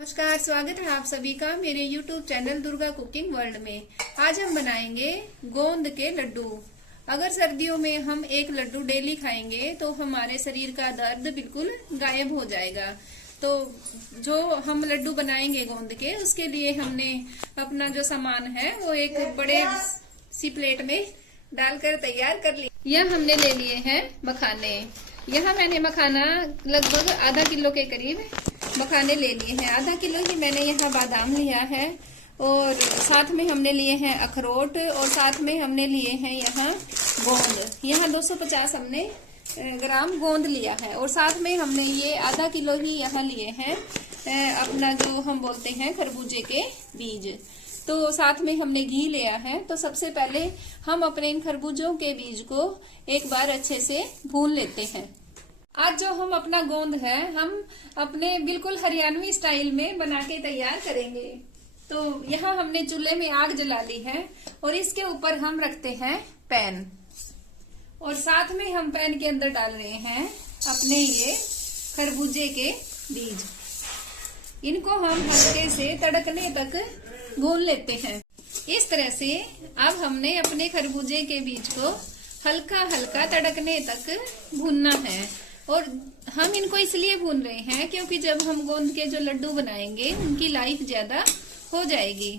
नमस्कार, स्वागत है आप सभी का मेरे YouTube channel Durga cooking world में। आज हम बनाएंगे गोंद के लड्डू। अगर सर्दियों में हम एक लड्डू डेली खाएंगे तो हमारे शरीर का दर्द बिल्कुल गायब हो जाएगा। तो जो हम लड्डू बनाएंगे गोंद के, उसके लिए हमने अपना जो सामान है वो एक बड़े सी प्लेट में डालकर तैयार कर लिया। यह हमने ले लिए हैं मखाने। यह मैंने मखाना लगभग आधा किलो के करीब मखाने ले लिए हैं। आधा किलो ही मैंने यहाँ बादाम लिया है और साथ में हमने लिए हैं अखरोट और साथ में हमने लिए हैं यहाँ गोंद। यहाँ 250 हमने ग्राम गोंद लिया है और साथ में हमने ये आधा किलो ही यहाँ लिए हैं अपना जो हम बोलते हैं खरबूजे के बीज। तो साथ में हमने घी लिया है। तो सबसे पहले हम अपने इन खरबूजों के बीज को एक बार अच्छे से भून लेते हैं। आज जो हम अपना गोंद है हम अपने बिल्कुल हरियाणवी स्टाइल में बना के तैयार करेंगे। तो यहाँ हमने चूल्हे में आग जला ली है और इसके ऊपर हम रखते हैं पैन और साथ में हम पैन के अंदर डाल रहे हैं अपने ये खरबूजे के बीज। इनको हम हल्के से तड़कने तक भून लेते हैं। इस तरह से अब हमने अपने खरबूजे के बीज को हल्का हल्का तड़कने तक भूनना है। और हम इनको इसलिए भून रहे हैं क्योंकि जब हम गोंद के जो लड्डू बनाएंगे उनकी लाइफ ज्यादा हो जाएगी।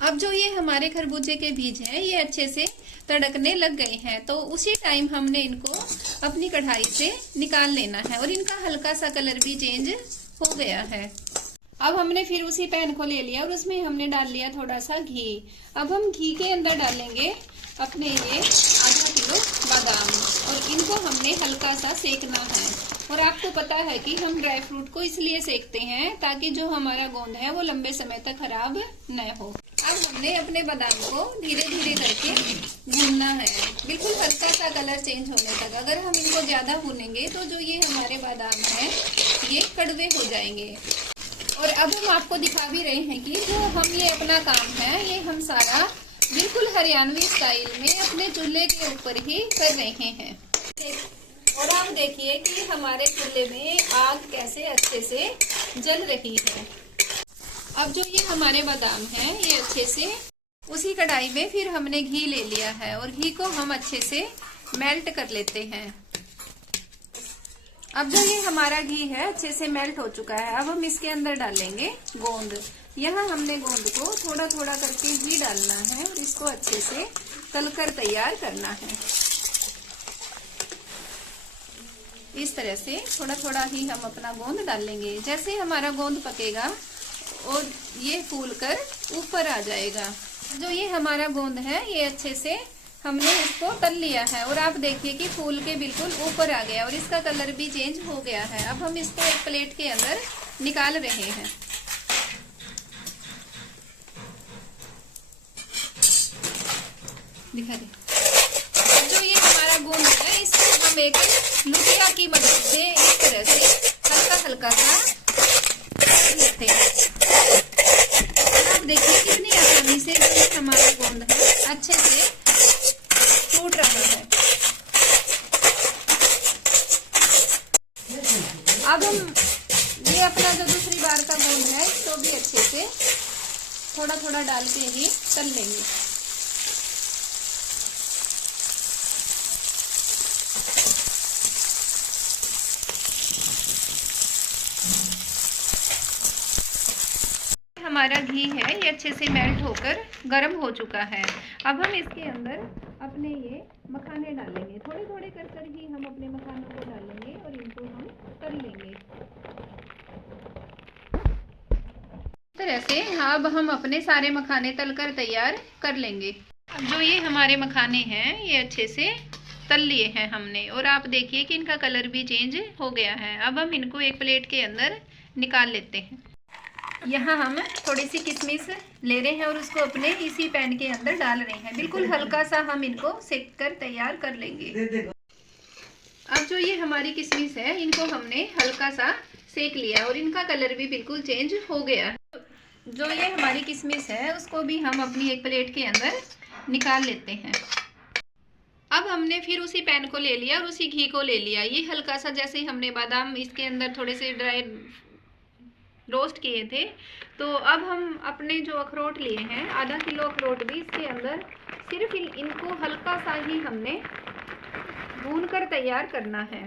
अब जो ये हमारे खरबूजे के बीज हैं ये अच्छे से तड़कने लग गए हैं, तो उसी टाइम हमने इनको अपनी कढ़ाई से निकाल लेना है और इनका हल्का सा कलर भी चेंज हो गया है। अब हमने फिर उसी पैन को ले लिया और उसमें हमने डाल लिया थोड़ा सा घी। अब हम घी के अंदर डालेंगे अपने ये आधा किलो बादाम और इनको हमने हल्का सा सेकना है। और आपको पता है कि हम ड्राई फ्रूट को इसलिए सेकते हैं ताकि जो हमारा गोंद है वो लंबे समय तक खराब न हो। अब हमने अपने बादाम को धीरे धीरे करके भूनना है, बिल्कुल हल्का सा कलर चेंज होने तक। अगर हम इनको ज्यादा भूनेंगे तो जो ये हमारे बादाम है ये कड़वे हो जाएंगे। और अब हम आपको दिखा भी रहे हैं कि जो हम ये अपना काम है ये हम सारा बिल्कुल हरियाणवी स्टाइल में अपने चूल्हे के ऊपर ही कर रहे हैं। और आप देखिए कि हमारे चूल्हे में आग कैसे अच्छे से जल रही है। अब जो ये हमारे बादाम हैं ये अच्छे से उसी कढ़ाई में फिर हमने घी ले लिया है और घी को हम अच्छे से मेल्ट कर लेते हैं। अब जो ये हमारा घी है अच्छे से मेल्ट हो चुका है। अब हम इसके अंदर डालेंगे गोंद। यहाँ हमने गोंद को थोड़ा थोड़ा करके घी डालना है और इसको अच्छे से तलकर तैयार करना है। इस तरह से थोड़ा थोड़ा ही हम अपना गोंद डालेंगे। जैसे हमारा गोंद पकेगा और ये फूल कर ऊपर आ जाएगा। जो ये हमारा गोंद है ये अच्छे से हमने इसको तल लिया है और आप देखिए कि फूल के बिल्कुल ऊपर आ गया और इसका कलर भी चेंज हो गया है। अब हम इसको एक प्लेट के अंदर निकाल रहे हैं। दिखा दे। जो ये हमारा गोंद है इसको हम एक लुटिया की मदद से इस तरह से हल्का हल्का सा कर लेते हैं। आप देखिए कितनी आसानी से जो हमारा गोंद है अच्छे से टूट रहा है। अब हम ये अपना जो दूसरी बार का गोंद है इसको भी अच्छे से थोड़ा थोड़ा डाल के ही तल लेंगे। हमारा घी है ये अच्छे से मेल्ट होकर गर्म हो चुका है। अब हम इसके अंदर अपने ये मखाने डालेंगे। थोड़े थोड़े कर कर ही हम अपने मखानों को डालेंगे और इनको हम तल लेंगे। इस तरह से अब हम अपने सारे मखाने तलकर तैयार कर लेंगे। अब जो ये हमारे मखाने हैं ये अच्छे से तल लिए हैं हमने और आप देखिए कि इनका कलर भी चेंज हो गया है। अब हम इनको एक प्लेट के अंदर निकाल लेते हैं। यहाँ हम थोड़ी सी किशमिश ले रहे हैं और उसको अपने इसी पैन के अंदर डाल रहे हैं। बिल्कुल हल्का सा हम इनको सेक कर तैयार कर लेंगे। अब जो ये हमारी किशमिश है इनको हमने हल्का सा सेक लिया और इनका कलर भी बिल्कुल चेंज हो गया है। जो ये हमारी किशमिश है उसको भी हम अपनी एक प्लेट के अंदर निकाल लेते हैं। अब हमने फिर उसी पैन को ले लिया और उसी घी को ले लिया। ये हल्का सा जैसे हमने बादाम इसके अंदर थोड़े से ड्राई रोस्ट किए थे। तो अब हम अपने जो अखरोट लिए हैं, आधा किलो अखरोट भी इसके अंदर सिर्फ इनको हल्का सा ही हमने भून कर तैयार करना है।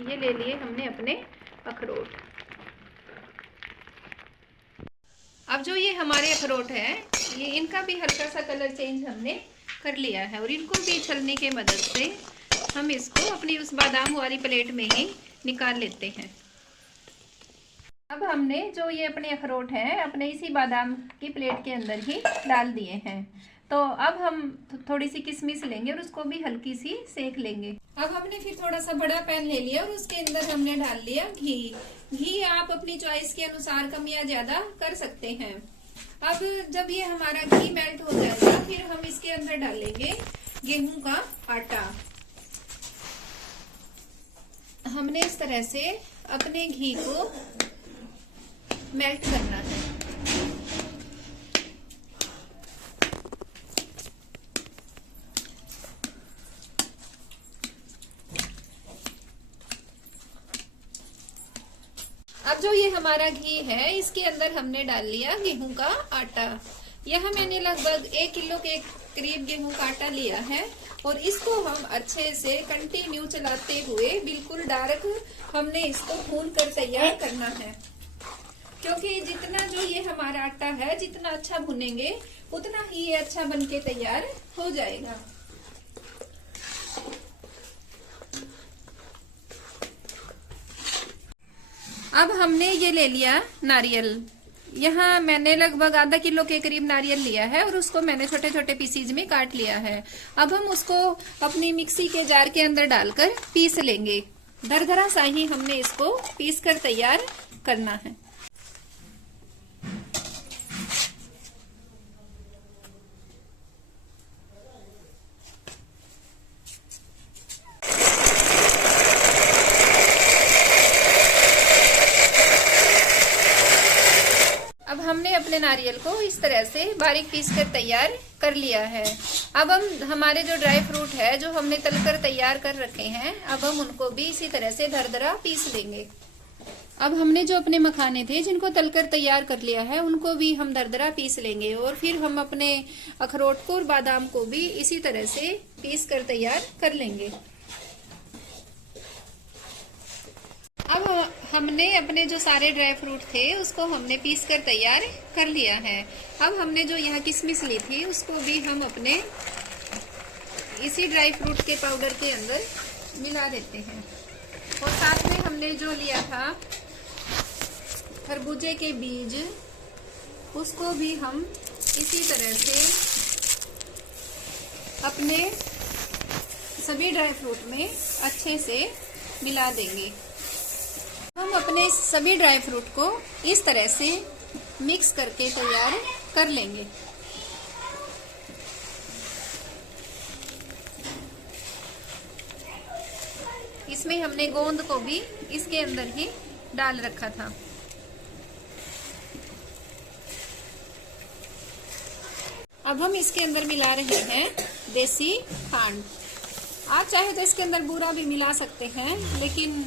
ये ले लिए हमने अपने अखरोट। अब जो ये हमारे अखरोट है, ये इनका भी हल्का सा कलर चेंज हमने कर लिया है और इनको भी छलनी के मदद से हम इसको अपनी उस बादाम वाली प्लेट में ही निकाल लेते हैं। अब हमने जो ये अपने अखरोट हैं अपने इसी बादाम की प्लेट के अंदर ही डाल दिए हैं। तो अब हम थोड़ी सी किशमिश लेंगे और उसको भी हल्की सी सेक लेंगे। अब हमने फिर थोड़ा सा बड़ा पैन ले लिया और उसके अंदर हमने डाल लिया घी। घी आप अपनी चॉइस के अनुसार कम या ज्यादा कर सकते हैं। अब जब ये हमारा घी मेल्ट हो जाएगा, फिर हम इसके अंदर डालेंगे गेहूं का आटा। हमने इस तरह से अपने घी को मेल्ट करना है। अब जो ये हमारा घी है, इसके अंदर हमने डाल लिया गेहूं का आटा। यह मैंने लगभग 1 किलो के करीब गेहूं का आटा लिया है और इसको हम अच्छे से कंटिन्यू चलाते हुए बिल्कुल डार्क हमने इसको भून कर तैयार करना है। क्योंकि जितना जो ये हमारा आटा है, जितना अच्छा भुनेंगे उतना ही ये अच्छा बनके तैयार हो जाएगा। अब हमने ये ले लिया नारियल। यहाँ मैंने लगभग आधा किलो के करीब नारियल लिया है और उसको मैंने छोटे छोटे पीसीज में काट लिया है। अब हम उसको अपनी मिक्सी के जार के अंदर डालकर पीस लेंगे। दरदरा सा ही हमने इसको पीस कर तैयार करना है। हमने अपने नारियल को इस तरह से बारीक पीस कर तैयार कर लिया है। अब हम हमारे जो ड्राई फ्रूट है जो हमने तलकर तैयार कर रखे हैं, अब हम उनको भी इसी तरह से दरदरा पीस लेंगे। अब हमने जो अपने मखाने थे जिनको तलकर तैयार कर लिया है, उनको भी हम दरदरा पीस लेंगे और फिर हम अपने अखरोट को और बादाम को भी इसी तरह से पीस कर तैयार कर लेंगे। अब हमने अपने जो सारे ड्राई फ्रूट थे उसको हमने पीस कर तैयार कर लिया है। अब हमने जो यहाँ किशमिश ली थी उसको भी हम अपने इसी ड्राई फ्रूट के पाउडर के अंदर मिला देते हैं। और साथ में हमने जो लिया था खरबूजे के बीज, उसको भी हम इसी तरह से अपने सभी ड्राई फ्रूट में अच्छे से मिला देंगे। हम अपने सभी ड्राई फ्रूट को इस तरह से मिक्स करके तैयार कर लेंगे। इसमें हमने गोंद को भी इसके अंदर ही डाल रखा था। अब हम इसके अंदर मिला रहे हैं देसी खांड। आप चाहे तो इसके अंदर बूरा भी मिला सकते हैं, लेकिन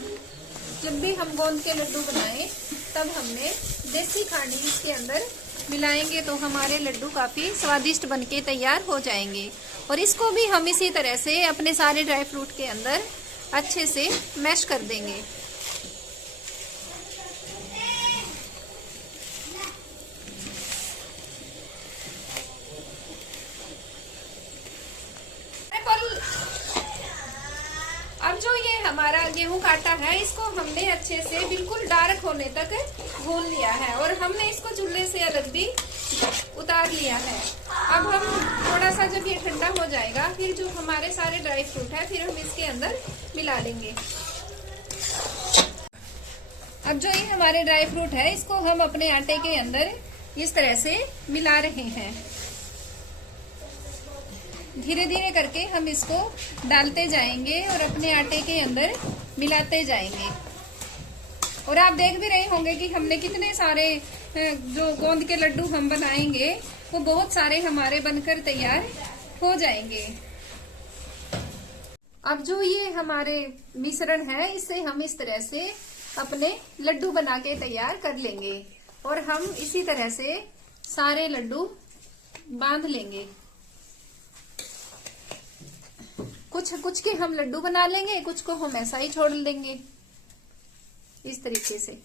जब भी हम गोंद के लड्डू बनाएं तब हमने देसी खांड इसके अंदर मिलाएंगे तो हमारे लड्डू काफी स्वादिष्ट बनके तैयार हो जाएंगे। और इसको भी हम इसी तरह से अपने सारे ड्राई फ्रूट के अंदर अच्छे से मैश कर देंगे। अब जो ये हमारा गेहूं का आटा है, इसको हमने अच्छे से बिल्कुल डार्क होने तक भून लिया है और हमने इसको चूल्हे से अलग भी उतार लिया है। अब हम थोड़ा सा जब ये ठंडा हो जाएगा, फिर जो हमारे सारे ड्राई फ्रूट है फिर हम इसके अंदर मिला लेंगे। अब जो ये हमारे ड्राई फ्रूट है इसको हम अपने आटे के अंदर इस तरह से मिला रहे हैं। धीरे धीरे करके हम इसको डालते जाएंगे और अपने आटे के अंदर मिलाते जाएंगे। और आप देख भी रहे होंगे कि हमने कितने सारे जो गोंद के लड्डू हम बनाएंगे वो बहुत सारे हमारे बनकर तैयार हो जाएंगे। अब जो ये हमारे मिश्रण है, इससे हम इस तरह से अपने लड्डू बना के तैयार कर लेंगे और हम इसी तरह से सारे लड्डू बांध लेंगे। कुछ कुछ के हम लड्डू बना लेंगे, कुछ को हम ऐसा ही छोड़ देंगे इस तरीके से।